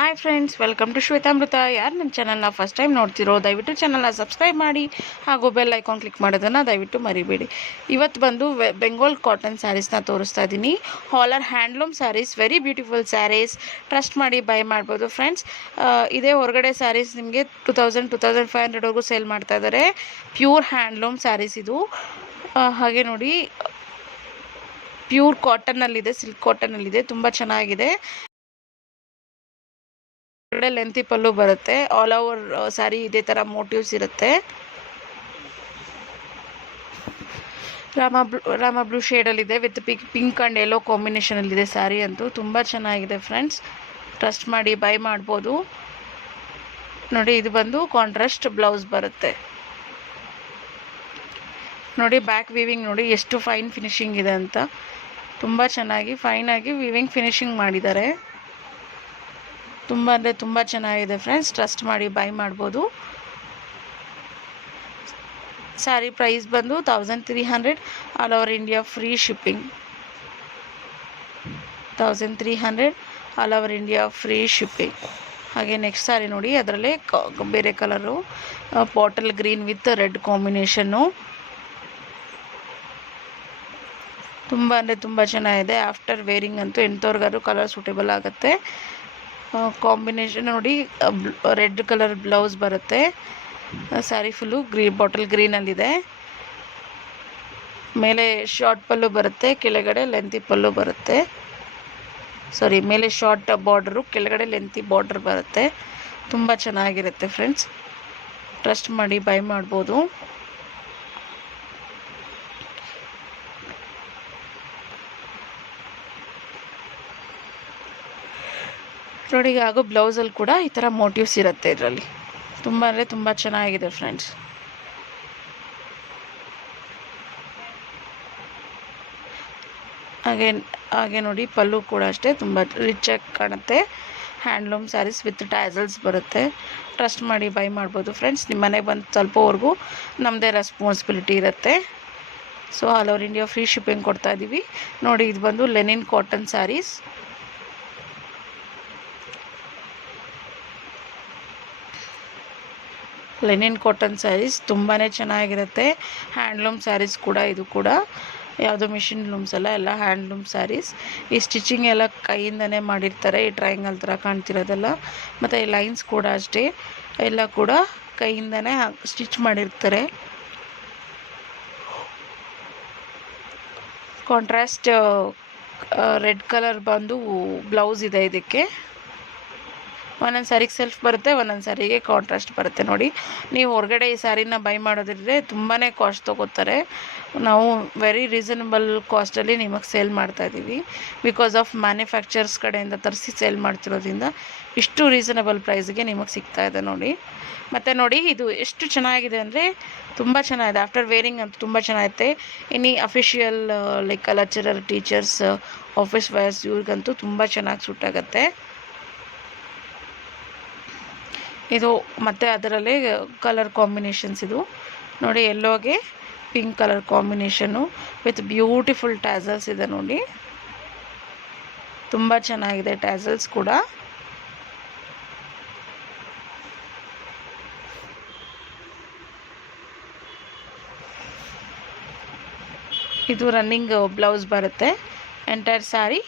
Hi friends, welcome to Shwetamrita. ಯಾರು ನನ್ನ ಚಾನಲ್ನ ಫಸ್ಟ್ ಟೈಮ್ ನೋಡ್ತಿರೋ ದಯವಿಟ್ಟು ಚಾನಲ್ನ ಸಬ್ಸ್ಕ್ರೈಬ್ ಮಾಡಿ ಹಾಗೂ ಬೆಲ್ ಐಕಾನ್ ಕ್ಲಿಕ್ ಮಾಡೋದನ್ನು ದಯವಿಟ್ಟು ಮರಿಬೇಡಿ. ಇವತ್ತು ಬಂದು ಬೆಂಗಾಲ್ ಕಾಟನ್ ಸ್ಯಾರೀಸ್ನ ತೋರಿಸ್ತಾ ಇದ್ದೀನಿ. ಹಾಲರ್ handloom sarees, very beautiful sarees. Trust ಮಾಡಿ ಬೈ ಮಾಡ್ಬೋದು ಫ್ರೆಂಡ್ಸ್. ಇದೇ ಹೊರಗಡೆ ಸ್ಯಾರೀಸ್ ನಿಮಗೆ 2500 ಸೇಲ್ ಮಾಡ್ತಾ ಇದ್ದಾರೆ. ಪ್ಯೂರ್ ಹ್ಯಾಂಡ್ಲೂಮ್ ಸ್ಯಾರೀಸ್ ಇದು. ಹಾಗೆ ನೋಡಿ, ಪ್ಯೂರ್ ಕಾಟನ್ನಲ್ಲಿದೆ, ಸಿಲ್ಕ್ ಕಾಟನ್ನಲ್ಲಿದೆ, ತುಂಬ ಚೆನ್ನಾಗಿದೆ. ಲೆಂತಿ ಪಲ್ಲು ಬರುತ್ತೆ. ಆಲ್ ಓವರ್ ಸ್ಯಾರಿ ಇದೇ ಥರ ಮೋಟಿವ್ಸ್ ಇರುತ್ತೆ. ರಾಮ ಬ್ಲೂ ಶೇಡಲ್ಲಿದೆ ವಿತ್ ಪಿಂಕ್ ಆ್ಯಂಡ್ ಯೆಲ್ಲೋ ಕಾಂಬಿನೇಷನಲ್ಲಿದೆ ಸ್ಯಾರಿ ಅಂತೂ. ತುಂಬ ಚೆನ್ನಾಗಿದೆ ಫ್ರೆಂಡ್ಸ್. ಟ್ರಸ್ಟ್ ಮಾಡಿ ಬೈ ಮಾಡ್ಬೋದು. ನೋಡಿ, ಇದು ಬಂದು ಕಾಂಟ್ರಾಸ್ಟ್ ಬ್ಲೌಸ್ ಬರುತ್ತೆ. ನೋಡಿ, ಬ್ಯಾಕ್ ವೀವಿಂಗ್ ನೋಡಿ ಎಷ್ಟು ಫೈನ್ ಫಿನಿಶಿಂಗ್ ಇದೆ ಅಂತ. ತುಂಬ ಚೆನ್ನಾಗಿ ಫೈನಾಗಿ ವೀವಿಂಗ್ ಫಿನಿಶಿಂಗ್ ಮಾಡಿದ್ದಾರೆ. ತುಂಬ ಅಂದರೆ ತುಂಬ ಚೆನ್ನಾಗಿದೆ ಫ್ರೆಂಡ್ಸ್. ಟ್ರಸ್ಟ್ ಮಾಡಿ ಬೈ ಮಾಡ್ಬೋದು. ಸ್ಯಾರಿ ಪ್ರೈಸ್ ಬಂದು 1300. All over India free shipping. 1300 all over India free shipping. ಹಾಗೆ ನೆಕ್ಸ್ಟ್ ಸ್ಯಾರಿ ನೋಡಿ, ಅದರಲ್ಲೇ ಬೇರೆ colour, bottle green with red combination. ತುಂಬ ಅಂದರೆ ತುಂಬ ಚೆನ್ನಾಗಿದೆ. ಆಫ್ಟರ್ ವೇರಿಂಗ್ ಅಂತೂ ಎಂಥವ್ರಿಗಾದ್ರೂ ಕಲರ್ ಸೂಟೇಬಲ್ ಆಗುತ್ತೆ. ಕಾಂಬಿನೇಷನ್ ನೋಡಿ, ರೆಡ್ ಕಲರ್ ಬ್ಲೌಸ್ ಬರುತ್ತೆ. ಸ್ಯಾರಿ ಫುಲ್ಲು ಬಾಟಲ್ ಗ್ರೀನಲ್ಲಿದೆ. ಮೇಲೆ ಶಾರ್ಟ್ ಪಲ್ಲು ಬರುತ್ತೆ, ಕೆಳಗಡೆ ಲೆಂತಿ ಪಲ್ಲು ಬರುತ್ತೆ. ಮೇಲೆ ಶಾರ್ಟ್ ಬಾರ್ಡರು, ಕೆಳಗಡೆ ಲೆಂತಿ ಬಾರ್ಡರ್ ಬರುತ್ತೆ. ತುಂಬ ಚೆನ್ನಾಗಿರುತ್ತೆ ಫ್ರೆಂಡ್ಸ್. ಟ್ರಸ್ಟ್ ಮಾಡಿ ಬೈ ಮಾಡ್ಬೋದು. ನೋಡಿ, ಹಾಗೂ ಬ್ಲೌಸಲ್ಲಿ ಕೂಡ ಈ ಥರ ಮೋಟಿವ್ಸ್ ಇರುತ್ತೆ ಇದರಲ್ಲಿ. ತುಂಬ ಅಂದರೆ ತುಂಬ ಚೆನ್ನಾಗಿದೆ ಫ್ರೆಂಡ್ಸ್. ಹಾಗೆ ನೋಡಿ, ಪಲ್ಲು ಕೂಡ ಅಷ್ಟೇ ತುಂಬ ರಿಚಾಗಿ ಕಾಣುತ್ತೆ. ಹ್ಯಾಂಡ್ಲೂಮ್ ಸ್ಯಾರೀಸ್ ವಿತ್ ಟ್ಯಾಸಲ್ಸ್ ಬರುತ್ತೆ. ಟ್ರಸ್ಟ್ ಮಾಡಿ ಬೈ ಮಾಡ್ಬೋದು ಫ್ರೆಂಡ್ಸ್. ನಿಮ್ಮ ಮನೆಗೆ ಬಂದು ಸ್ವಲ್ಪವರೆಗೂ ನಮ್ಮದೇ ರೆಸ್ಪಾನ್ಸಿಬಿಲಿಟಿ ಇರುತ್ತೆ. So all over India free shipping ಕೊಡ್ತಾ ಇದ್ದೀವಿ. ನೋಡಿ, ಇದು ಬಂದು linen cotton saris. Linen cotton saris ತುಂಬಾ ಚೆನ್ನಾಗಿರುತ್ತೆ. ಹ್ಯಾಂಡ್ಲೂಮ್ ಸ್ಯಾರೀಸ್ ಕೂಡ, ಇದು ಕೂಡ ಯಾವುದೋ ಮಿಷಿನ್ ಲೂಮ್ಸ್ ಎಲ್ಲ ಹ್ಯಾಂಡ್ಲೂಮ್ ಸ್ಯಾರೀಸ್. ಈ ಸ್ಟಿಚಿಂಗ್ ಎಲ್ಲ ಕೈಯಿಂದನೇ ಮಾಡಿರ್ತಾರೆ. ಈ ಟ್ರಯಾಂಗಲ್ ಥರ ಕಾಣ್ತಿರೋದೆಲ್ಲ, ಮತ್ತು ಈ ಲೈನ್ಸ್ ಕೂಡ ಅಷ್ಟೇ, ಎಲ್ಲ ಕೂಡ ಕೈಯಿಂದನೇ ಸ್ಟಿಚ್ ಮಾಡಿರ್ತಾರೆ. ಕಾಂಟ್ರಾಸ್ಟ್ ರೆಡ್ ಕಲರ್ ಬಂದು ಬ್ಲೌಸ್ ಇದೆ ಇದಕ್ಕೆ. ಒಂದೊಂದು ಸ್ಯಾರಿಗೆ ಸೆಲ್ಫ್ ಬರುತ್ತೆ, ಒಂದೊಂದು ಸ್ಯಾರಿಗೆ ಕಾಂಟ್ರಾಸ್ಟ್ ಬರುತ್ತೆ. ನೋಡಿ, ನೀವು ಹೊರಗಡೆ ಈ ಸ್ಯಾರಿನ ಬೈ ಮಾಡೋದಿದ್ರೆ ತುಂಬಾ ಕಾಸ್ಟ್ ತೊಗೋತಾರೆ. ನಾವು ವೆರಿ ರೀಸನಬಲ್ ಕಾಸ್ಟಲ್ಲಿ ನಿಮಗೆ ಸೇಲ್ ಮಾಡ್ತಾಯಿದ್ದೀವಿ. ಬಿಕಾಸ್ ಆಫ್ ಮ್ಯಾನುಫ್ಯಾಕ್ಚರ್ಸ್ ಕಡೆಯಿಂದ ತರಿಸಿ ಸೇಲ್ ಮಾಡ್ತಿರೋದ್ರಿಂದ ಇಷ್ಟು ರೀಸನಬಲ್ ಪ್ರೈಸ್ಗೆ ನಿಮಗೆ ಸಿಗ್ತಾ ಇದೆ ನೋಡಿ. ಮತ್ತು ನೋಡಿ, ಇದು ಎಷ್ಟು ಚೆನ್ನಾಗಿದೆ ಅಂದರೆ ತುಂಬ ಚೆನ್ನಾಗಿದೆ. ಆಫ್ಟರ್ ವೇರಿಂಗ್ ಅಂತೂ ತುಂಬ ಚೆನ್ನಾಗಿದೆ. Any official like lecturer, teachers, office wears ಇವ್ರಿಗಂತೂ ತುಂಬ ಚೆನ್ನಾಗಿ ಸೂಟ್ ಆಗುತ್ತೆ ಇದು. ಮತ್ತು ಅದರಲ್ಲೇ ಕಲರ್ ಕಾಂಬಿನೇಷನ್ಸ್ ಇದು ನೋಡಿ, ಯೆಲ್ಲೋಗೆ pink colour combination with beautiful tassels ಇದೆ ನೋಡಿ. ತುಂಬ ಚೆನ್ನಾಗಿದೆ ಟ್ಯಾಸಲ್ಸ್ ಕೂಡ. ಇದು ರನ್ನಿಂಗ್ ಬ್ಲೌಸ್ ಬರುತ್ತೆ. ಎಂಟೈರ್ ಸ್ಯಾರಿ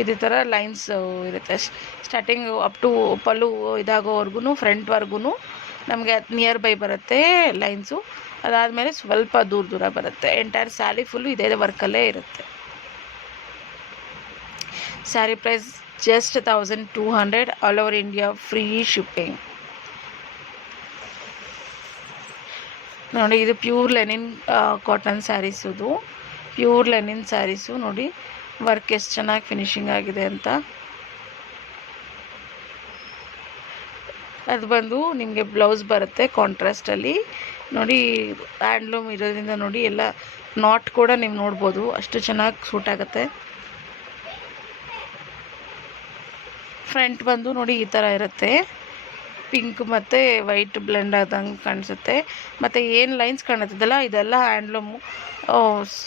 ಇದೇ ಥರ ಲೈನ್ಸ್ ಇರುತ್ತೆ. ಸ್ಟಾರ್ಟಿಂಗ್ ಅಪ್ ಟು ಪಲ್ಲು ಇದಾಗೋವರೆಗೂ, ಫ್ರಂಟ್ವರೆಗೂ ನಮಗೆ ನಿಯರ್ ಬೈ ಬರುತ್ತೆ ಲೈನ್ಸು. ಅದಾದಮೇಲೆ ಸ್ವಲ್ಪ ದೂರ ಬರುತ್ತೆ. ಎಂಟೈರ್ ಸ್ಯಾರಿ ಫುಲ್ಲು ಇದೇ ವರ್ಕಲ್ಲೇ ಇರುತ್ತೆ. Sari price just 1200. All over India free shipping. ನೋಡಿ, ಇದು ಪ್ಯೂರ್ ಲೆನಿನ್ ಕಾಟನ್ ಸ್ಯಾರೀಸು. ಇದು ಪ್ಯೂರ್ ಲೆನಿನ್ ಸ್ಯಾರೀಸು. ನೋಡಿ ವರ್ಕ್ ಎಷ್ಟು ಚೆನ್ನಾಗಿ ಫಿನಿಶಿಂಗ್ ಆಗಿದೆ ಅಂತ. ಅದು ಬಂದು ನಿಮಗೆ ಬ್ಲೌಸ್ ಬರುತ್ತೆ ಕಾಂಟ್ರಾಸ್ಟಲ್ಲಿ. ನೋಡಿ, ಹ್ಯಾಂಡ್ಲೂಮ್ ಇರೋದ್ರಿಂದ ನೋಡಿ, ಎಲ್ಲ ನಾಟ್ ಕೂಡ ನೀವು ನೋಡ್ಬೋದು, ಅಷ್ಟು ಚೆನ್ನಾಗಿ ಸೂಟ್ ಆಗುತ್ತೆ. ಫ್ರಂಟ್ ಬಂದು ನೋಡಿ ಈ ಥರ ಇರುತ್ತೆ. ಪಿಂಕ್ ಮತ್ತು ವೈಟ್ ಬ್ಲೆಂಡ್ ಆದಂಗೆ ಕಾಣಿಸುತ್ತೆ. ಮತ್ತು ಏನು ಲೈನ್ಸ್ ಕಾಣುತ್ತದಲ್ಲ ಇದೆಲ್ಲ ಹ್ಯಾಂಡ್ಲೂಮು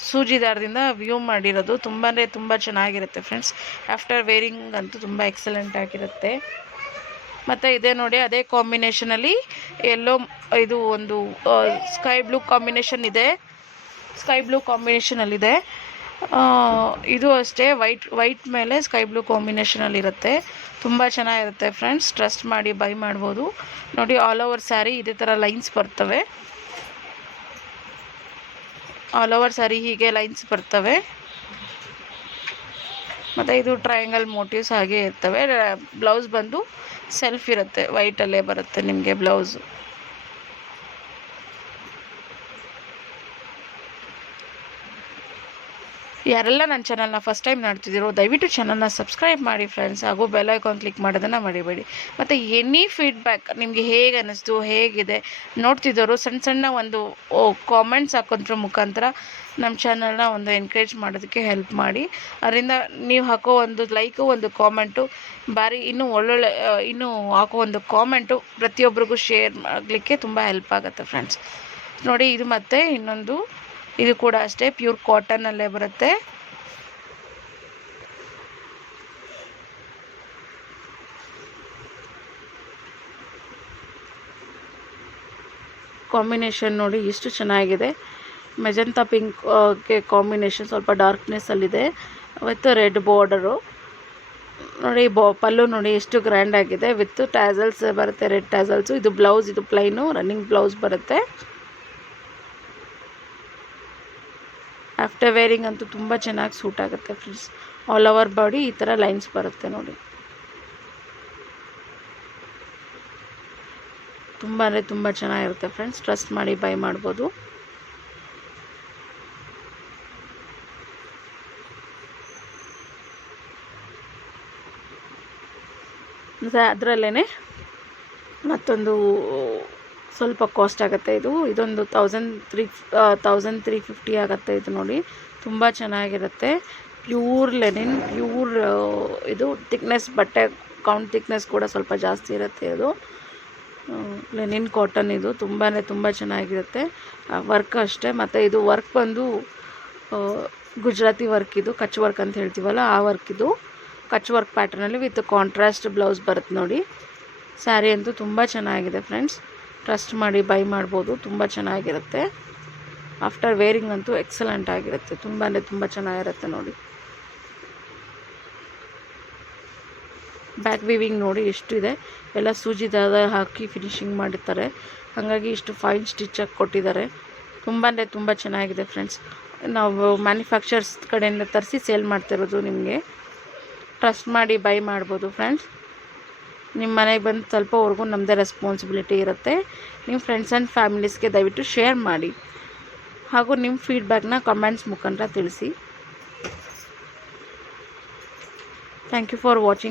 ಸೂಜಿ ದಾರದಿಂದ ವ್ಯೂ ಮಾಡಿರೋದು. ತುಂಬ ಚೆನ್ನಾಗಿರುತ್ತೆ ಫ್ರೆಂಡ್ಸ್. ಆಫ್ಟರ್ ವೇರಿಂಗ್ ಅಂತೂ ತುಂಬ ಎಕ್ಸಲೆಂಟ್ ಆಗಿರುತ್ತೆ. ಮತ್ತು ಇದೆ ನೋಡಿ, ಅದೇ ಕಾಂಬಿನೇಷನಲ್ಲಿ ಎಲ್ಲೋ ಇದು ಒಂದು ಸ್ಕೈ ಬ್ಲೂ ಕಾಂಬಿನೇಷನಲ್ಲಿದೆ. ಇದು ಅಷ್ಟೇ ವೈಟ್ ಮೇಲೆ ಸ್ಕೈ ಬ್ಲೂ ಕಾಂಬಿನೇಷನಲ್ಲಿರುತ್ತೆ. ತುಂಬ ಚೆನ್ನಾಗಿರುತ್ತೆ ಫ್ರೆಂಡ್ಸ್. ಟ್ರಸ್ಟ್ ಮಾಡಿ ಬೈ ಮಾಡ್ಬೋದು. ನೋಡಿ, ಆಲ್ ಓವರ್ ಸ್ಯಾರಿ ಇದೇ ಥರ ಲೈನ್ಸ್ ಬರ್ತವೆ. ಆಲ್ ಓವರ್ ಸ್ಯಾರಿ ಹೀಗೆ ಲೈನ್ಸ್ ಬರ್ತವೆ. ಮತ್ತು ಇದು ಟ್ರಯಾಂಗಲ್ ಮೋಟಿವ್ಸ್ ಹಾಗೆ ಇರ್ತವೆ. ಬ್ಲೌಸ್ ಬಂದು ಸೆಲ್ಫ್ ಇರುತ್ತೆ, ವೈಟಲ್ಲೇ ಬರುತ್ತೆ ನಿಮಗೆ ಬ್ಲೌಸು. ಯಾರೆಲ್ಲ ನನ್ನ ಚಾನಲ್ನ ಫಸ್ಟ್ ಟೈಮ್ ನೋಡ್ತಿದ್ದೀರೋ ದಯವಿಟ್ಟು ಚಾನಲ್ನ ಸಬ್ಸ್ಕ್ರೈಬ್ ಮಾಡಿ ಫ್ರೆಂಡ್ಸ್. ಹಾಗೂ ಬೆಲ್ ಐಕಾನ್ ಕ್ಲಿಕ್ ಮಾಡೋದನ್ನು ಮರಿಬೇಡಿ. ಮತ್ತು ಎನಿ ಫೀಡ್ಬ್ಯಾಕ್ ನಿಮಗೆ ಹೇಗೆ ಅನ್ನಿಸ್ತು, ಹೇಗಿದೆ ನೋಡ್ತಿದ್ದವರು ಸಣ್ಣ ಒಂದು ಕಾಮೆಂಟ್ಸ್ ಹಾಕೋದ್ರ ಮುಖಾಂತರ ನಮ್ಮ ಚಾನಲ್ನ ಒಂದು ಎನ್ಕರೇಜ್ ಮಾಡೋದಕ್ಕೆ ಹೆಲ್ಪ್ ಮಾಡಿ. ಅದರಿಂದ ನೀವು ಹಾಕೋ ಒಂದು ಲೈಕು, ಒಂದು ಕಾಮೆಂಟು ಇನ್ನೂ ಹಾಕೋ ಒಂದು ಕಾಮೆಂಟು ಪ್ರತಿಯೊಬ್ಬರಿಗೂ ಶೇರ್ ಆಗಲಿಕ್ಕೆ ತುಂಬ ಹೆಲ್ಪ್ ಆಗುತ್ತೆ ಫ್ರೆಂಡ್ಸ್. ನೋಡಿ, ಇದು ಮತ್ತು ಇನ್ನೊಂದು ಇದು ಕೂಡ ಅಷ್ಟೇ ಪ್ಯೂರ್ ಕಾಟನ್ನಲ್ಲೇ ಬರುತ್ತೆ. ಕಾಂಬಿನೇಷನ್ ನೋಡಿ ಎಷ್ಟು ಚೆನ್ನಾಗಿದೆ. ಮೆಜೆಂಟಾ ಪಿಂಕ್ಗೆ ಕಾಂಬಿನೇಷನ್ ಸ್ವಲ್ಪ ಡಾರ್ಕ್ನೆಸ್ಸಲ್ಲಿದೆ ವಿತ್ ರೆಡ್ ಬಾರ್ಡರು. ನೋಡಿ, ಪಲ್ಲು ನೋಡಿ ಎಷ್ಟು ಗ್ರ್ಯಾಂಡ್ ಆಗಿದೆ. ವಿತ್ ಟ್ಯಾಸಲ್ಸ್ ಬರುತ್ತೆ, ರೆಡ್ ಟ್ಯಾಸಲ್ಸು. ಇದು ಬ್ಲೌಸ್, ಇದು ಪ್ಲೈನು ರನ್ನಿಂಗ್ ಬ್ಲೌಸ್ ಬರುತ್ತೆ. ಆಫ್ಟರ್ ವೇರಿಂಗ್ ಅಂತೂ ತುಂಬ ಚೆನ್ನಾಗಿ ಸೂಟ್ ಆಗುತ್ತೆ ಫ್ರೆಂಡ್ಸ್. ಆಲ್ ಓವರ್ ಬಾಡಿ ಈ ಥರ ಲೈನ್ಸ್ ಬರುತ್ತೆ ನೋಡಿ. ತುಂಬ ಚೆನ್ನಾಗಿರುತ್ತೆ ಫ್ರೆಂಡ್ಸ್. ಟ್ರಸ್ಟ್ ಮಾಡಿ ಬೈ ಮಾಡ್ಬೋದು. ಮತ್ತು ಅದರಲ್ಲೇ ಮತ್ತೊಂದು ಸ್ವಲ್ಪ ಕಾಸ್ಟ್ ಆಗುತ್ತೆ. ಇದೊಂದು 1350 ಆಗುತ್ತೆ. ಇದು ನೋಡಿ, ತುಂಬ ಚೆನ್ನಾಗಿರುತ್ತೆ. ಪ್ಯೂರ್ ಲೆನಿನ್, ಇದು ಥಿಕ್ನೆಸ್, ಬಟ್ಟೆ ಕೌಂಟ್ ಥಿಕ್ನೆಸ್ ಕೂಡ ಸ್ವಲ್ಪ ಜಾಸ್ತಿ ಇರುತ್ತೆ. ಇದು ಲೆನಿನ್ ಕಾಟನ್. ಇದು ತುಂಬ ಚೆನ್ನಾಗಿರುತ್ತೆ. ವರ್ಕ್ ಅಷ್ಟೇ. ಮತ್ತು ಇದು ವರ್ಕ್ ಬಂದು ಗುಜರಾತಿ ವರ್ಕ್. ಇದು ಕಚ್ ವರ್ಕ್ ಅಂತ ಹೇಳ್ತೀವಲ್ಲ, ಆ ವರ್ಕ್. ಇದು ಕಚ್ ವರ್ಕ್ ಪ್ಯಾಟರ್ನಲ್ಲಿ ವಿತ್ ಕಾಂಟ್ರಾಸ್ಟ್ ಬ್ಲೌಸ್ ಬರುತ್ತೆ ನೋಡಿ. ಸ್ಯಾರಿ ಅಂತೂ ತುಂಬ ಚೆನ್ನಾಗಿದೆ ಫ್ರೆಂಡ್ಸ್. ಟ್ರಸ್ಟ್ ಮಾಡಿ ಬೈ ಮಾಡ್ಬೋದು. ತುಂಬ ಚೆನ್ನಾಗಿರುತ್ತೆ. ಆಫ್ಟರ್ ವೇರಿಂಗ್ ಅಂತೂ ಎಕ್ಸಲೆಂಟ್ ಆಗಿರುತ್ತೆ. ತುಂಬ ಚೆನ್ನಾಗಿರುತ್ತೆ ನೋಡಿ. ಬ್ಯಾಕ್ ವೀವಿಂಗ್ ನೋಡಿ ಎಷ್ಟು ಇದೆ. ಎಲ್ಲ ಸೂಜಿ ದಾರ ಹಾಕಿ ಫಿನಿಶಿಂಗ್ ಮಾಡಿರ್ತಾರೆ. ಹಾಗಾಗಿ ಇಷ್ಟು ಫೈನ್ ಸ್ಟಿಚಾಗಿ ಕೊಟ್ಟಿದ್ದಾರೆ. ತುಂಬ ಚೆನ್ನಾಗಿದೆ ಫ್ರೆಂಡ್ಸ್. ನಾವು ಮ್ಯಾನುಫ್ಯಾಕ್ಚರ್ಸ್ ಕಡೆಯಿಂದ ತರಿಸಿ ಸೇಲ್ ಮಾಡ್ತಿರೋದು. ನಿಮಗೆ ಟ್ರಸ್ಟ್ ಮಾಡಿ ಬೈ ಮಾಡ್ಬೋದು ಫ್ರೆಂಡ್ಸ್. ನಿಮ್ಮ ಮನೆಗೆ ಬಂದು ತಲುಪೋವರೆಗೂ ನಮ್ಮದೇ ರೆಸ್ಪಾನ್ಸಿಬಿಲಿಟಿ ಇರುತ್ತೆ. ನಿಮ್ಮ ಫ್ರೆಂಡ್ಸ್ ಆ್ಯಂಡ್ ಫ್ಯಾಮಿಲೀಸ್ಗೆ ದಯವಿಟ್ಟು ಶೇರ್ ಮಾಡಿ. ಹಾಗೂ ನಿಮ್ಮ ಫೀಡ್ಬ್ಯಾಕ್ನ ಕಮೆಂಟ್ಸ್ ಮುಖಾಂತರ ತಿಳಿಸಿ. Thank you for watching.